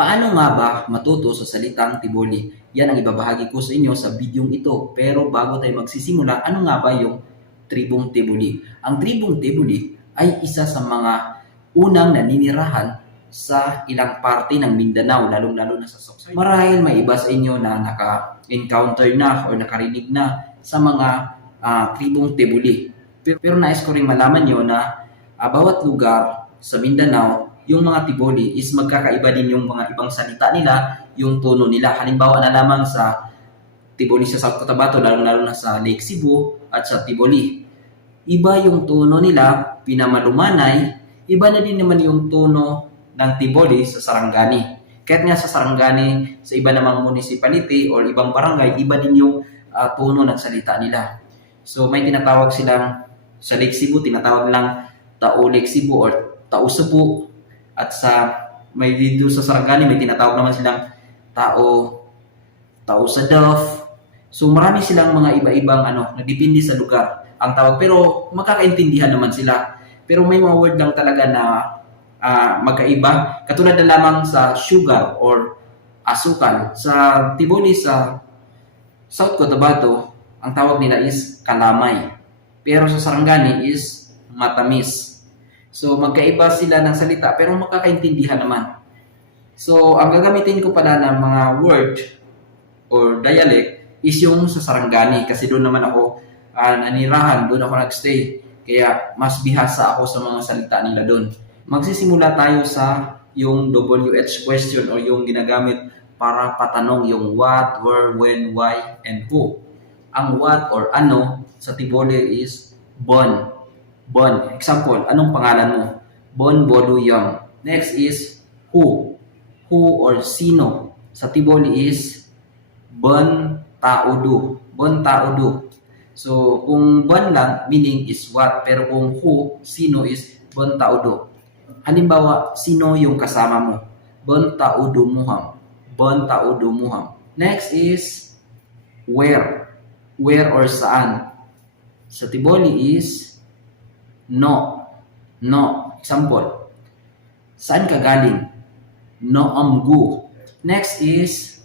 Paano nga ba matuto sa salitang Tiboli? Yan ang ibabahagi ko sa inyo sa bidyong ito. Pero bago tayo magsisimula, ano nga ba yung tribong Tiboli? Ang tribong Tiboli ay isa sa mga unang naninirahan sa ilang parte ng Mindanao, lalong-lalo na sa Soxay. Marahil may iba sa inyo na naka-encounter na o nakarinig na sa mga tribong Tiboli. Pero nais ko rin malaman nyo na bawat lugar sa Mindanao, yung mga Tiboli is magkakaiba din yung mga ibang salita nila, yung tono nila. Halimbawa na lamang sa Tiboli sa South Cotabato, lalo-lalo na sa Lake Cebu at sa Tiboli. Iba yung tono nila, pinamalumanay, iba na din naman yung tono ng Tiboli sa Sarangani. Kahit nga sa Sarangani, sa iba namang municipality or ibang barangay, iba din yung tono ng salita nila. So may tinatawag silang, sa Lake Cebu, tinatawag lang Tao Lake Cebu or Tao Cebu. At may dito sa Sarangani, may tinatawag naman silang Tao sa Dove. So marami silang mga iba-ibang nagdepende sa lugar ang tawag, pero makakaintindihan naman sila. Pero may mga word lang talaga na magkaiba, katulad na lamang sa sugar or asukal. Sa Tiboli, sa South Cotabato, ang tawag nila is kalamay. Pero sa Sarangani is matamis. So magkaiba sila ng salita pero makakaintindihan naman. So ang gagamitin ko pala ng mga word or dialect is yung sa Sarangani, kasi doon naman ako nanirahan, doon ako nagstay. Kaya mas bihasa ako sa mga salita nila doon. Magsisimula tayo sa yung WH question or yung ginagamit para patanong, yung what, where, when, why, and who. Ang what or ano sa Tiboli is Bon. Bon. Example, anong pangalan mo? Bon Bolu Young. Next is who. Who or sino. Sa Tiboli is Bon Taudu. Bon Taudu. So, kung bon lang, meaning is what. Pero kung who, sino is Bon Taudu. Halimbawa, sino yung kasama mo? Bon Taudu Muham. Bon Taudu Muham. Next is where. Where or saan. Sa Tiboli is no. No. Example. Saan ka galing? No amgu. Next is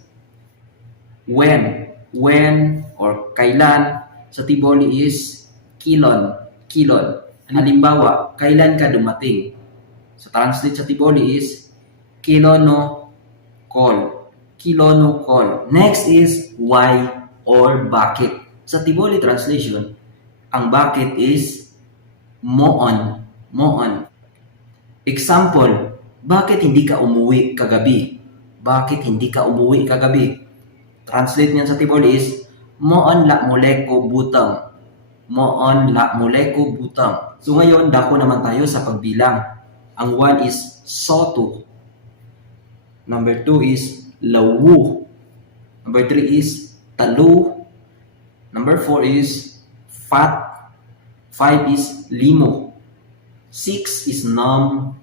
when. When or kailan. Sa Tiboli is kilon. Kilon. Halimbawa, kailan ka dumating? So translate sa Tiboli is kilono call. Kilono call. Next is why or bakit. Sa Tiboli translation, ang bakit is moon. Moon. Example, bakit hindi ka umuwi kagabi? Bakit hindi ka umuwi kagabi? Translate niyan sa Tiboli is moon la moleko butang. Moon la moleko butang. So ngayon, dako naman tayo sa pagbilang. Ang 1 is soto. Number 2 is lawu. Number 3 is talu. Number 4 is fat. 5 is limo. 6 is nam.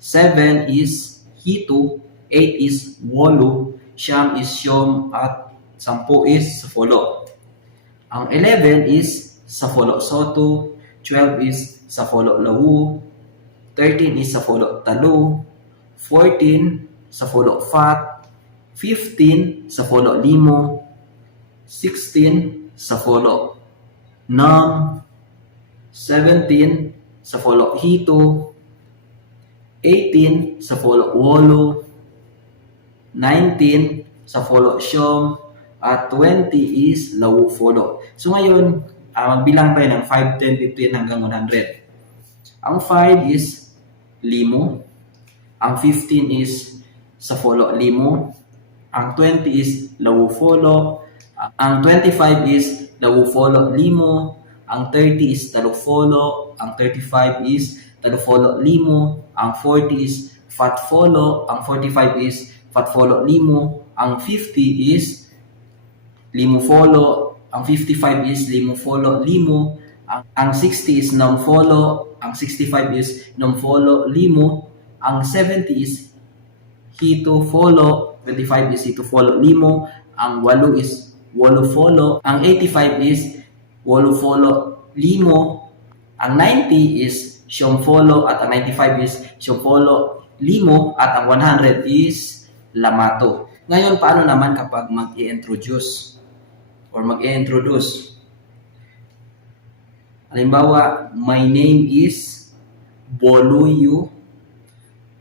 7 is hito. 8 is wolo. Siyam is syom. At 10 is safolo. Ang 11 is safolo soto. 12 is safolo lawu. 13 is safolo talu. 14 safolo fat. 15 safolo limo. 16 safolo nam. 17 safolo hito. 18 safolo wolo. 19 safolo syom. At 20 is lawu folo. So ngayon, magbilang tayo ng 5, 10, 15 hanggang 100. Ang 5 is limo. Ang 15 is safolo limo. Ang 20 is lawu folo. Ang 25 is lawu folo limo. Ang 30 is talu folo. Ang 35 is talu folo limo. Ang 40 is fat folo. Ang 45 is fat folo limo. Ang 50 is limo folo. Ang 55 is limo folo limo. Ang 60 is nam folo. Ang 65 is nam folo limo. Ang 70 is hito folo. 25 is hito folo limo. Ang 8 is wolo folo. Ang 85 is wolo folo limo. Ang 90 is syom folo. At ang 95 is syom folo limo. At ang 100 is lamato. Ngayon, paano naman kapag mag-i-introduce or mag-i-introduce? Halimbawa, my name is Boluyo.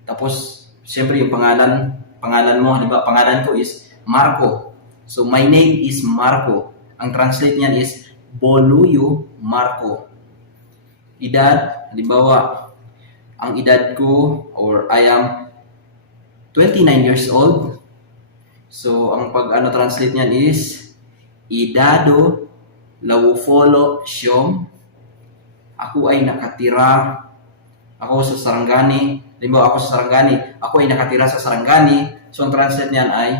Tapos, siyempre yung pangalan mo, halimbawa, pangalan ko is Marco. So, my name is Marco. Ang translate niyan is Boluyo Marco. Edad, halimbawa, ang edad ko or I am 29 years old. So, ang translate niyan is Idado Lawufolo Siyom. Ako ay nakatira. Ako sa Sarangani. Halimbawa, ako sa Sarangani. Ako ay nakatira sa Sarangani. So, ang translate niyan ay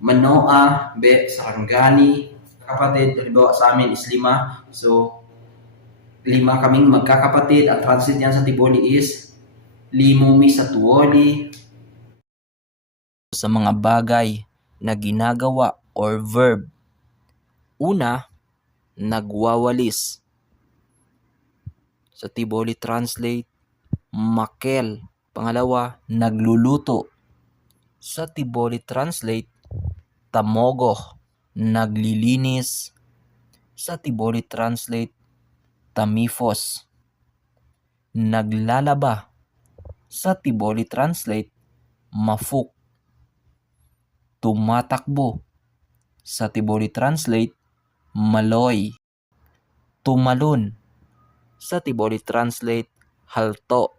Manoa Be Sarangani. Kapatid, halimbawa sa amin is 5. So, 5 kaming magkakapatid. Ang translate niyan sa Tiboli is Limumi sa Tuoli. Sa mga bagay na ginagawa or verb. Una, nagwawalis. Sa Tiboli translate, makel. Pangalawa, nagluluto. Sa Tiboli translate, tamogo. Naglilinis. Sa Tiboli translate, tamifos. Naglalaba. Sa Tiboli translate, mafuk. Tumatakbo. Sa Tiboli translate, maloy. Tumalon. Sa Tiboli translate, halto.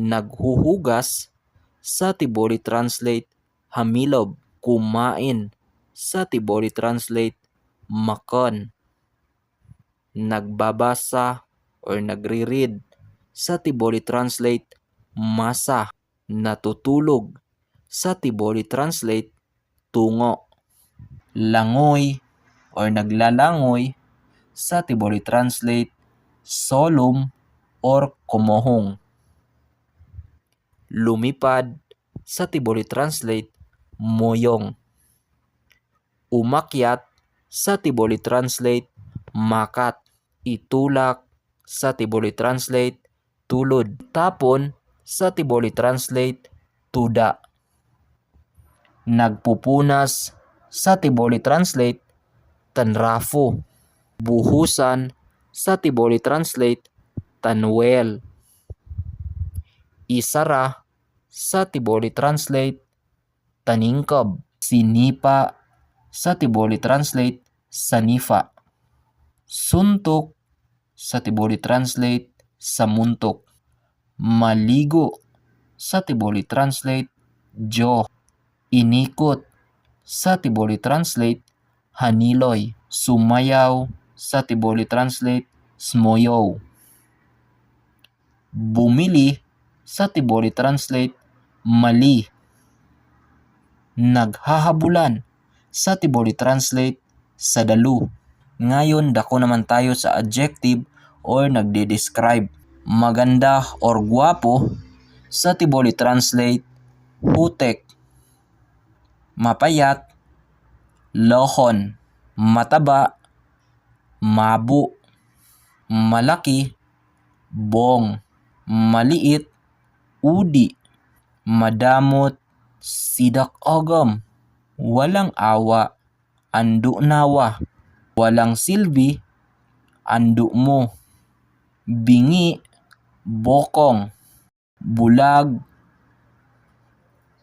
Naghuhugas. Sa Tiboli translate, hamilob. Kumain. Sa Tiboli translate, makon. Nagbabasa or nagre-read. Sa Tiboli translate, masa. Natutulog. Sa Tiboli translate, tungo. Langoy or naglalangoy. Sa Tiboli translate, solum or kumohong. Lumipad. Sa Tiboli translate, moyong. Umakyat. Sa Tiboli translate, makat. Itulak. Sa Tiboli translate, tulod. Tapon. Sa Tiboli translate, tuda. Nagpupunas. Sa Tiboli translate, tanrafo. Buhusan. Sa Tiboli translate, tanwel. Isara. Sa Tiboli translate, taningkab. Sinipa. Sa Tiboli translate, sanifa. Suntok. Sa Tiboli translate, samuntok. Maligo. Sa Tiboli translate, jo. Inikot. Sa Tiboli translate, haniloy. Sumayaw. Sa Tiboli translate, smoyow. Bumili. Sa Tiboli translate, mali. Naghahabulan. Sa Tiboli translate, sadalu. Ngayon, dako naman tayo sa adjective or nagde-describe. Maganda or guwapo. Sa Tiboli translate, hutek. Mapayat, lohon. Mataba, mabu. Malaki, bong. Maliit, udi. Madamot, sidak ogom. Walang awa, andu nawa. Walang silbi, andu mo. Bingi, bokong. Bulag,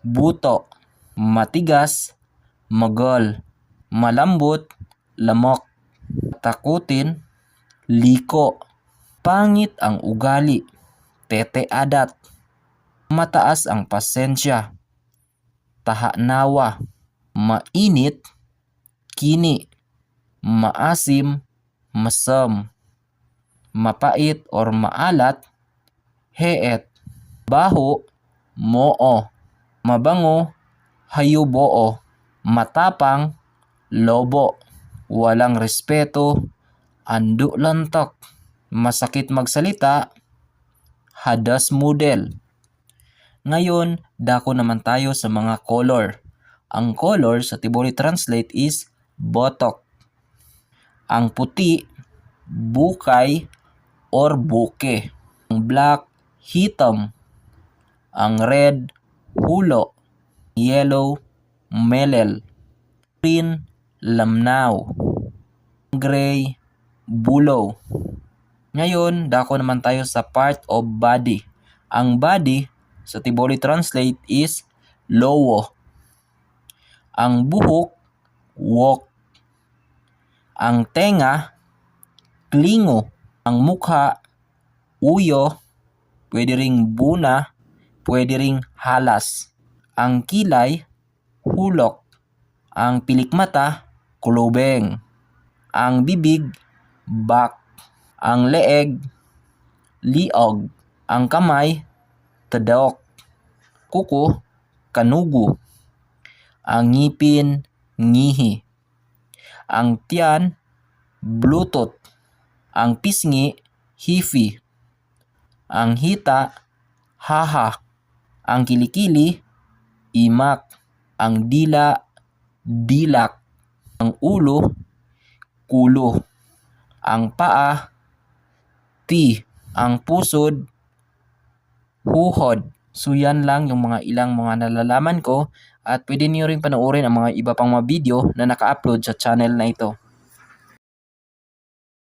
buto. Matigas, magol. Malambot, lamok. Takutin, liko. Pangit ang ugali, tete adat. Mataas ang pasensya, tahanawa. Mainit, kini. Maasim, masam. Mapait or maalat, heet. Baho, moo. Mabango, hayuboo. Matapang, lobo. Walang respeto, andu lantok. Masakit magsalita, hadas model. Ngayon, dako naman tayo sa mga color. Ang color sa Tiboli translate is botok. Ang puti, bukay or buke. Ang black, hitam. Ang red, hulo. yellow, melel, green, lamnaw, gray, bulo. Ngayon, dako naman tayo sa part of body. Ang body sa Tiboli translate is lowo. Ang buhok, wok. Ang tenga, klingo. Ang mukha, uyo. Pwede ring buna, pwede ring halas. Ang kilay, hulok. Ang pilikmata, kulubeng. Ang bibig, bak. Ang leeg, liog. Ang kamay, tadok. Kuko, kanugo. Ang ngipin, ngihi. Ang tiyan, blutot. Ang pisngi, hifi. Ang hita, haha. Ang kilikili, imak. Ang dila, dilak. Ang ulo, kulo. Ang paa, ti. Ang pusod, huhod. So yan lang yung mga ilang mga nalalaman ko at pwede niyo rin panoorin ang mga iba pang mga video na naka-upload sa channel na ito.